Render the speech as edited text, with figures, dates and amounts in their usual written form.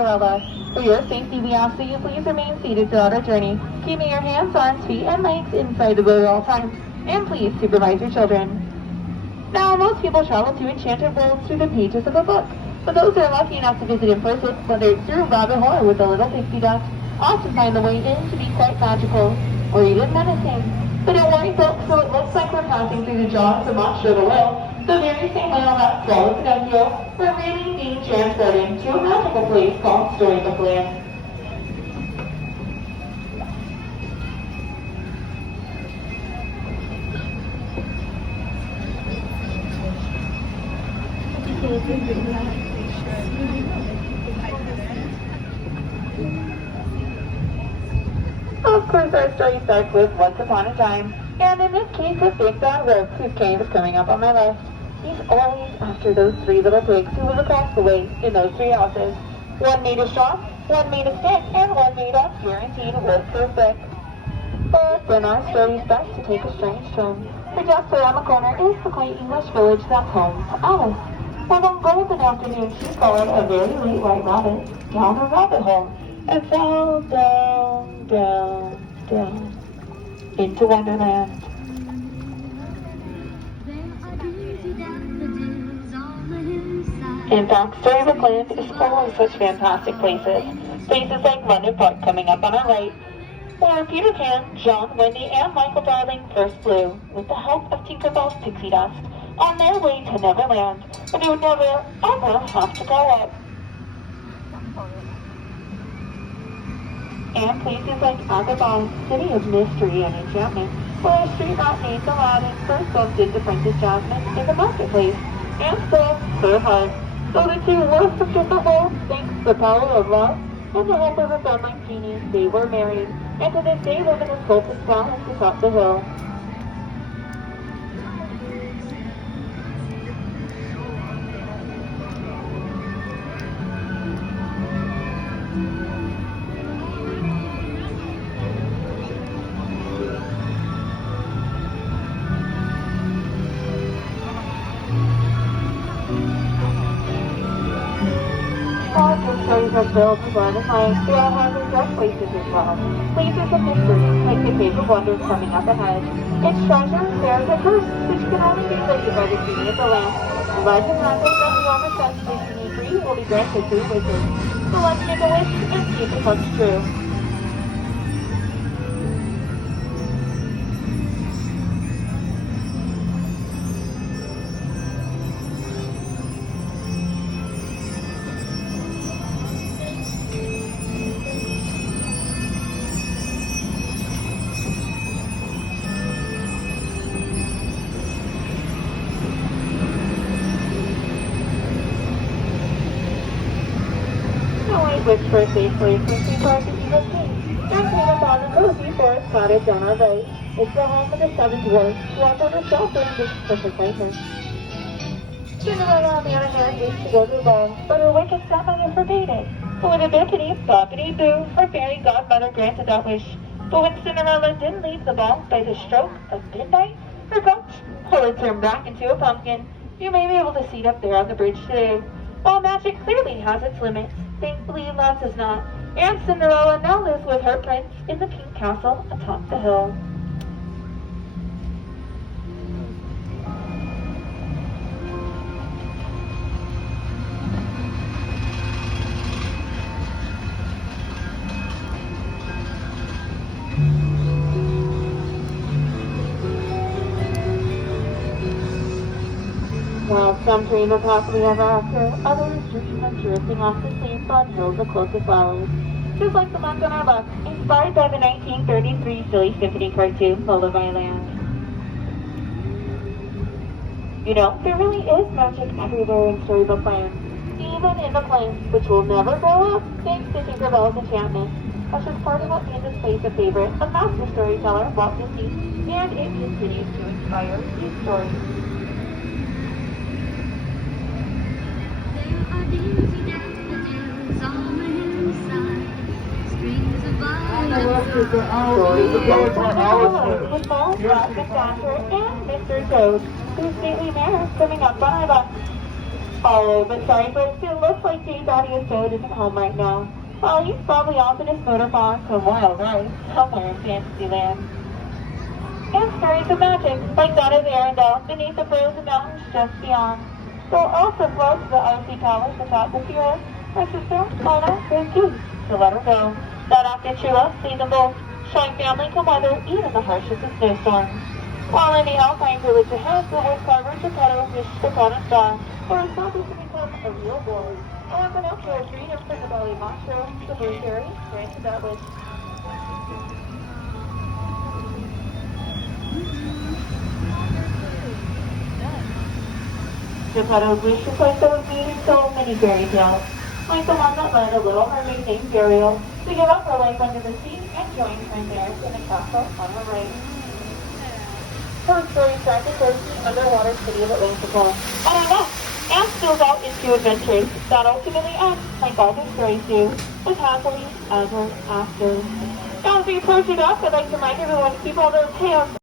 Cinderella. For your safety, we ask that you please remain seated throughout our journey, keeping your hands, arms, feet, and legs inside the boat at all times. And please supervise your children. Now, most people travel to enchanted worlds through the pages of a book, but those who are lucky enough to visit in person, whether it's through rabbit hole with the little pixie dust, often find the way in to be quite magical, or even menacing. But don't worry, folks, so it looks like we're passing through the jaws of Monster the Whale, the very same whale that swallowed Pinocchio. We're really being transported to a magical place called Storybook Land. Of course, our story starts with Once Upon a Time, and in this case with Big Bad Wolf, whose cave is coming up on my left. He's always after those three little pigs who live across the way in those three houses. One made of straw, one made of stick, and one made of guaranteed wolf proof brick. But then our story's best to take a strange turn, for just around the corner is the quaint English village that's home to Alice. And one golden afternoon, she followed a very late white rabbit down a rabbit hole and fell down, down, down into Wonderland. In fact, Storybook Land is full of such fantastic places. Places like London Park coming up on our right, where Peter Pan, John, Wendy, and Michael Darling first flew, with the help of Tinkerbell's pixie dust, on their way to Neverland, where they would never, ever have to grow up. And places like Agrabah, city of mystery and enchantment, where a street rat named Aladdin first bumped into Princess Jasmine in the marketplace, and stole her heart. So the two were from different worlds, thanks to the power of love, and the help of a friendly genie, they were married, and to this day live in a sculpted palace atop the hill. Stories are filled with fun and life. They all have their dark places as well. Places of mystery, like the Cave of Wonders coming up ahead. Its treasure bears a curse, which can only be lifted by the genie of the lamp. Legend has it that whoever sets the genie free will be granted three wishes. So let's make a wish and see if it comes true. Which for a safe place when we park at Eagle King, and came upon the cozy forest cottage on our right. It's the home of the seven dwarfs, who offered a shelter and this special kindness. Cinderella, on the other hand, wished to go to the ball, but her wicked stepmother forbade it. But with a bippity-boppity-boo, her fairy godmother granted that wish. But when Cinderella didn't leave the ball by the stroke of midnight, her coach would turn back into a pumpkin. You may be able to see it up there on the bridge today. While magic clearly has its limits, thankfully love does not, and Cinderella now lives with her prince in the pink castle atop the hill. While some dream of happily ever after, others dream of drifting off to sleep on hills of closer flowers. Just like the monk on our left, inspired by the 1933 Silly Symphony cartoon, Lullaby Land. You know, there really is magic everywhere in Storybook Land, even in the plains, which will never grow up thanks to Tinkerbell's enchantment. That's just part of what made this place a favorite of master storyteller Walt Disney, and it continues to inspire these stories. Stories of Alice with Ball, Rock, and Dasher, and Mr. Toad, whose stately mare is coming up on our left. Oh, but sorry, folks, it looks like Jay's audio show isn't home right now. Well, he's probably off in his motorboat to wild life somewhere in Fantasyland. And stories of magic, like that of Arendelle, beneath the frozen mountains just beyond. They'll also float to the icy palace without the fear. My sister, Mona, and Goose, to let her go. That after true love, see them both, showing family come weather even the harshest of snowstorms. While in the Alpine village ahead, the horse carver Geppetto wished upon a star, for his son to become a real boy. And an outdoor freedom from the belly monster, the blue fairy granted that wish. Geppetto's wish was like those in so many fairy tales, like the one that led a little mermaid named Ariel to give up her life under the sea and join Princess in a castle on the lake. Her story starts at first in the underwater city of Atlantica, and I left and spills out into adventures that ultimately end, like all the stories do, with happily ever after. Now, as we approach it up, I'd like to remind everyone to keep all those tales